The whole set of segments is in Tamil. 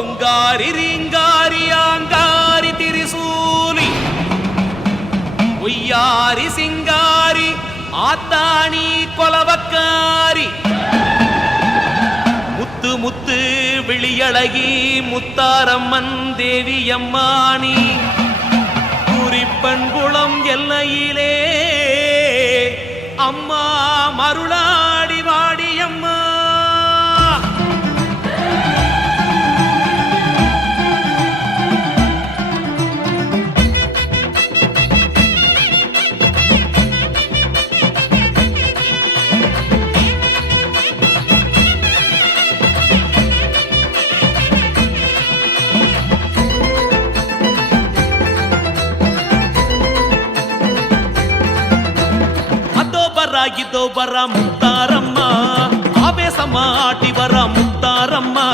ஓங்காரி ரீங்காரி ஆங்காரி திரிசூலி. ஒய்யாரி சிங்காரி ஆத்தாணி கொலவக்காரி. முத்து முத்து விழியழகி முத்தாரம்மன் தேவி அம்மானி. இதோ வரா முத்தாரம்மா. ஆவேசமா ஆட்டி வரா முத்தாரம்மா.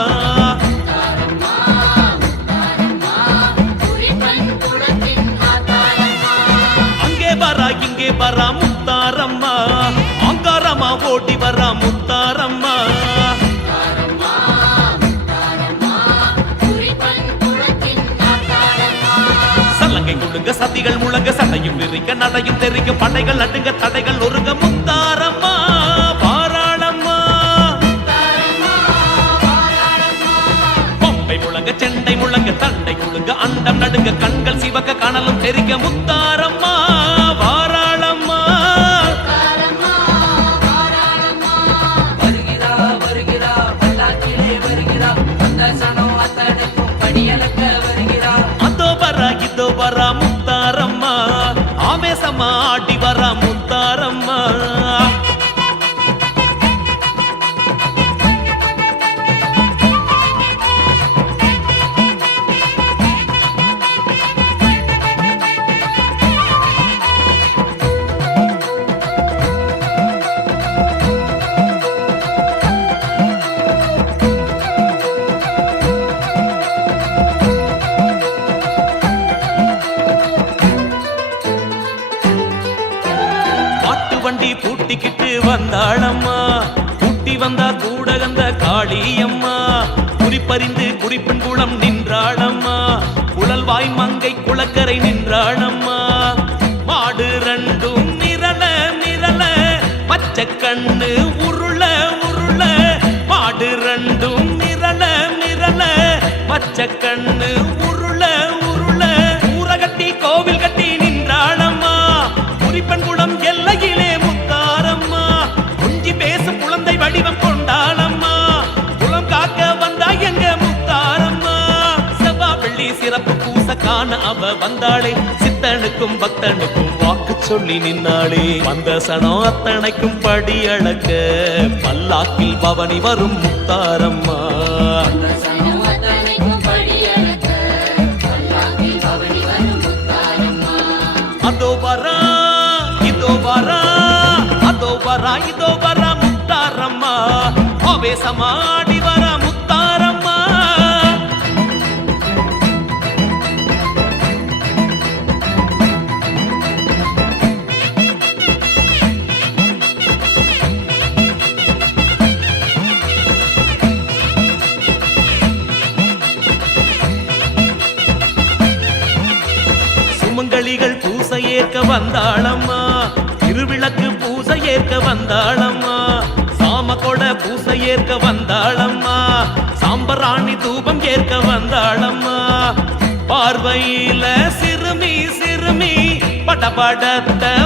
அங்கே வரா இங்கே வரா முத்தாரம்மா. அங்காரமா ஓட்டி வரா முத்தாரம்மா. சல்லங்கை சதிகள் முழங்க சண்டையும் விரிக்க நடையும் தெரிக்க படைகள் அடுங்க தடைகள் ஒருங்க முத்தாரம்மா பாராளம்மா. பொம்பை முழங்க செண்டை முழங்க தண்டை குழுங்க அண்டம் நடுங்க கண்கள் சிவக்க கனலும் தெரிக்க முத்தாரம்மா. ஆவேசமா வண்டி பூட்டிக்கிட்டு வந்தாளம்மா. பூட்டி வந்தா கூட வந்த காளியம்மா. குறிப்பறிந்து குறிப்பின் குளம் நின்றாளம்மா. குழல் வாய் மங்கை குளக்கரை நின்றாளம்மா. மாடு ரெண்டும் நிரல நிரல பச்சை கண்ணு உருள உருள. மாடு ரெண்டும் மிரள நிரல பச்சை கண்ணு சிறப்பு பூச காண அவ வந்தாளே. சித்தனுக்கும் பக்தனுக்கும் வாக்கு சொல்லி நின்னாளே. வந்த சனம் அத்தனைக்கும் படி அளக்க. பல்லாக்கில் பவனி வரும் முத்தாரம்மா. அதோ வரா இதோ வரா அதோ வரா இதோ வரா முத்தாரம்மா. ஆவேசமாடி வரா சுமங்கலிகள் பூசை ஏற்க வந்தாளம்மா. திருவிளக்கு பூசை ஏற்க வந்தாளம்மா. சாம கொட பூசை ஏற்க வந்தாளம்மா. சாம்பராணி தூபம் ஏற்க வந்தாளம்மா. பார்வையில சிறுமி சிறுமி படபடத்த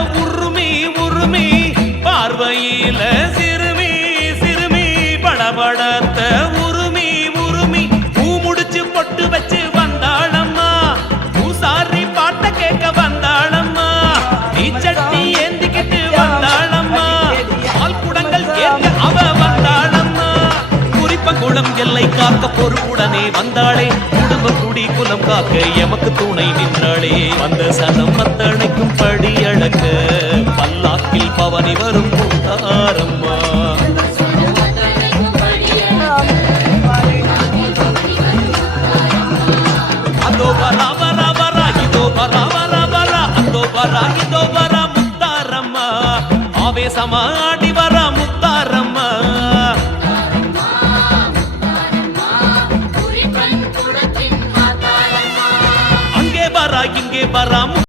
குறிப்பங்குளம் எல்லை காக்க பொறுப்புடனே வந்தாளே. குடும்ப குடி குலம் காக்க எமக்கு துணை நின்றாளே. வந்த சனம் அத்தனைக்கும் படி அளக்க. பல்லாக்கில் பவனி வரும் முத்தாரம்மா. அந்த இங்கே வராம